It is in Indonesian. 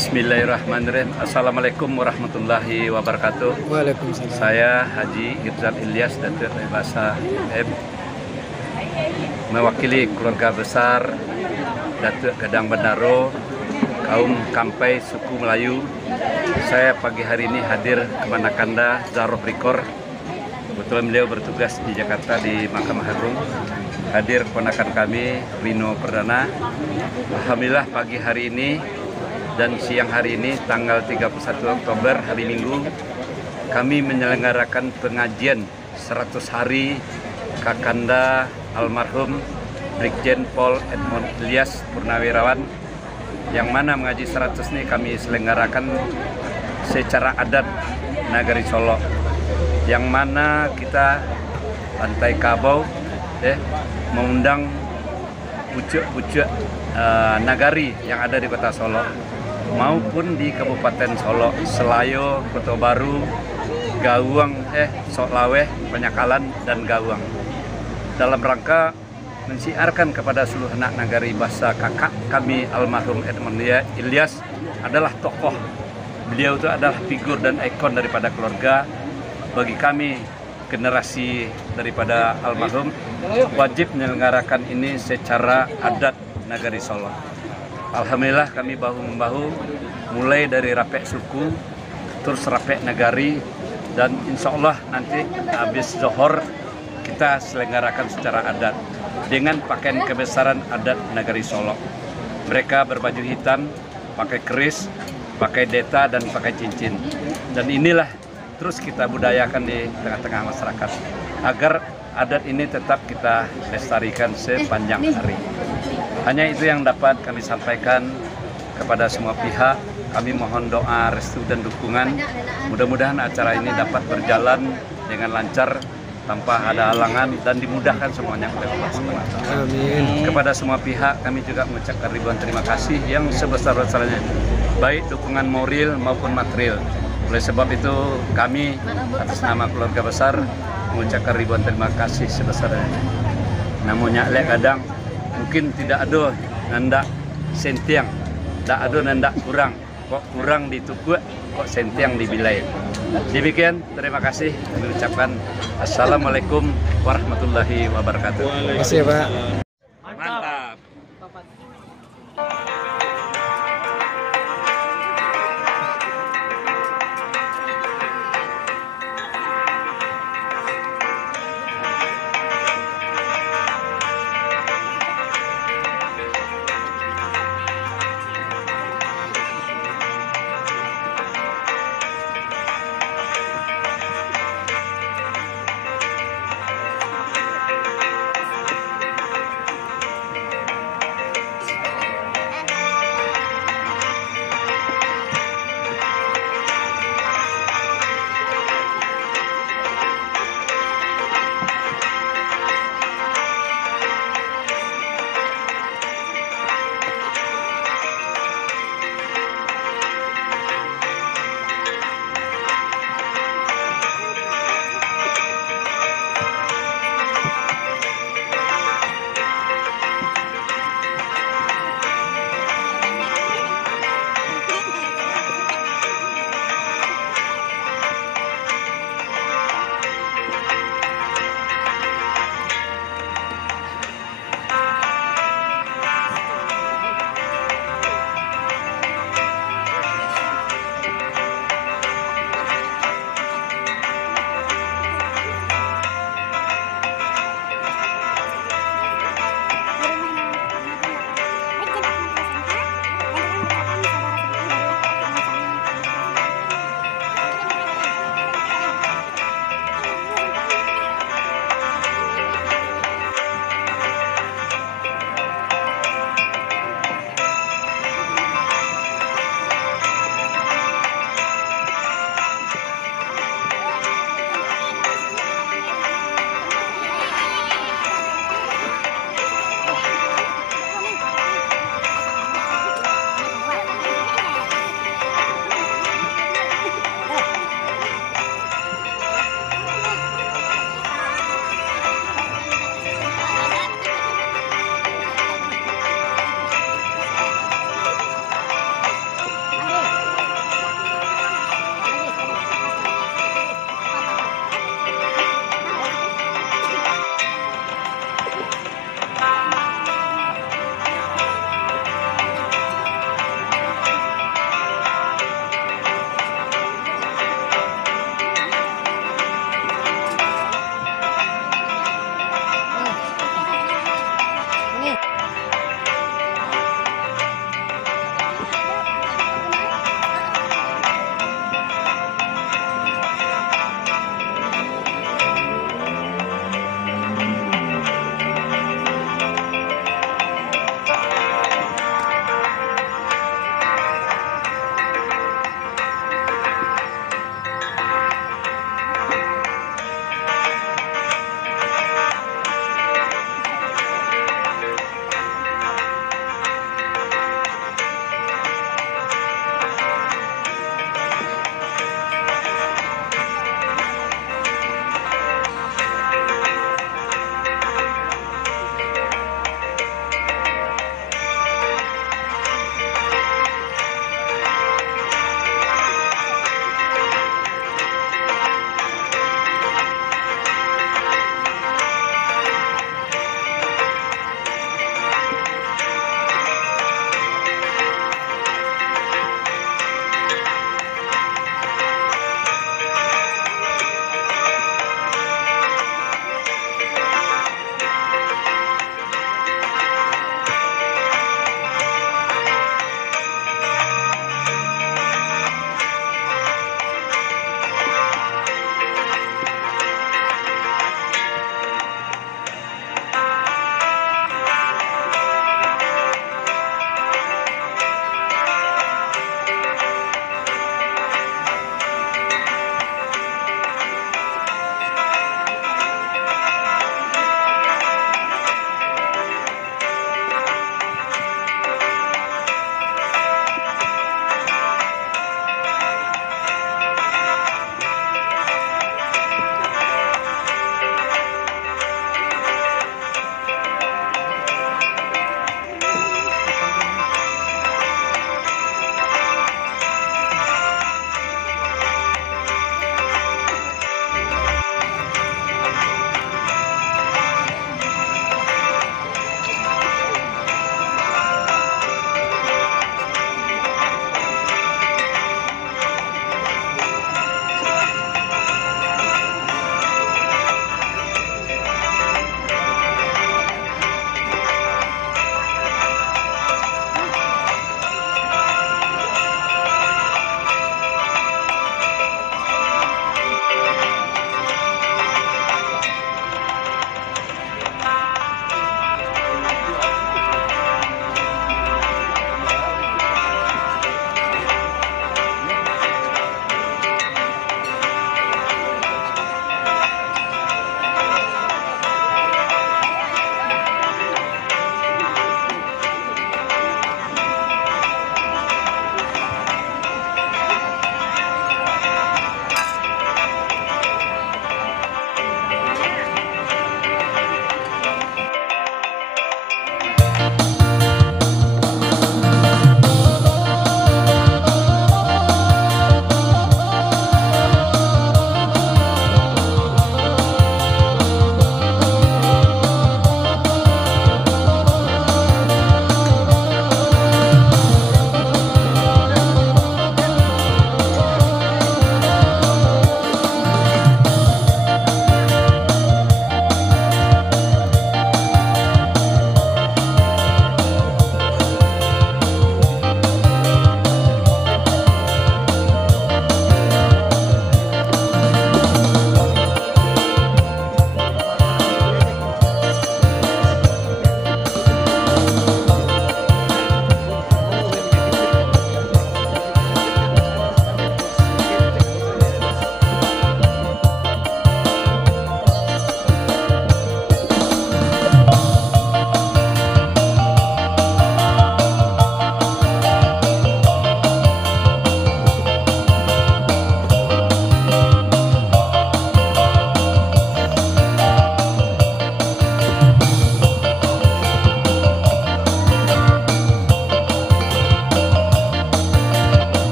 Bismillahirrahmanirrahim. Assalamualaikum warahmatullahi wabarakatuh. Waalaikumsalam. Saya Haji Irzal Ilyas Datuk Bahasa M, mewakili keluarga besar Datuk Gadang Bendaro, kaum Kampai suku Melayu. Saya pagi hari ini hadir ke Manakanda Zaroh Rikor. Kebetulan beliau bertugas di Jakarta di Mahkamah Agung. Hadir keponakan kami Rino Perdana. Alhamdulillah pagi hari ini dan siang hari ini tanggal 31 Oktober hari Minggu kami menyelenggarakan pengajian 100 hari Kakanda almarhum Brigjen Pol Edmond Ilyas Purnawirawan, yang mana mengaji 100 ini kami selenggarakan secara adat Nagari Solo, yang mana kita Pantai Kabau mengundang pucuk-pucuk nagari yang ada di kota Solo maupun di Kabupaten Solo, Selayo, Kota Baru, Gawang, Soklaweh, Penyakalan, dan Gawang, dalam rangka mensiarkan kepada seluruh anak nagari bahasa kakak kami almarhum Edmond Ilyas adalah tokoh. Beliau itu adalah figur dan ikon daripada keluarga. Bagi kami generasi daripada almarhum wajib menyelenggarakan ini secara adat Nagari Solo. Alhamdulillah kami bahu-membahu mulai dari rapek suku, terus rapek nagari, dan insya Allah nanti habis Zohor kita selenggarakan secara adat dengan pakaian kebesaran adat Nagari Solo. Mereka berbaju hitam, pakai keris, pakai deta, dan pakai cincin. Dan inilah terus kita budayakan di tengah-tengah masyarakat agar adat ini tetap kita lestarikan sepanjang hari. Hanya itu yang dapat kami sampaikan kepada semua pihak. Kami mohon doa, restu, dan dukungan. Mudah-mudahan acara ini dapat berjalan dengan lancar tanpa ada halangan dan dimudahkan semuanya oleh Allah SWT. Amin. Kepada semua pihak kami juga mengucapkan ribuan terima kasih yang sebesar-besarnya, baik dukungan moral maupun material. Oleh sebab itu kami atas nama keluarga besar mengucapkan ribuan terima kasih sebesarnya. Namanya lek kadang mungkin tidak ada nanda sentiang, tidak ada nanda kurang, kok kurang ditukuk, kok sentiang dibilai. Demikian, terima kasih. Kami ucapkan Assalamualaikum warahmatullahi wabarakatuh. Terima kasih, Pak.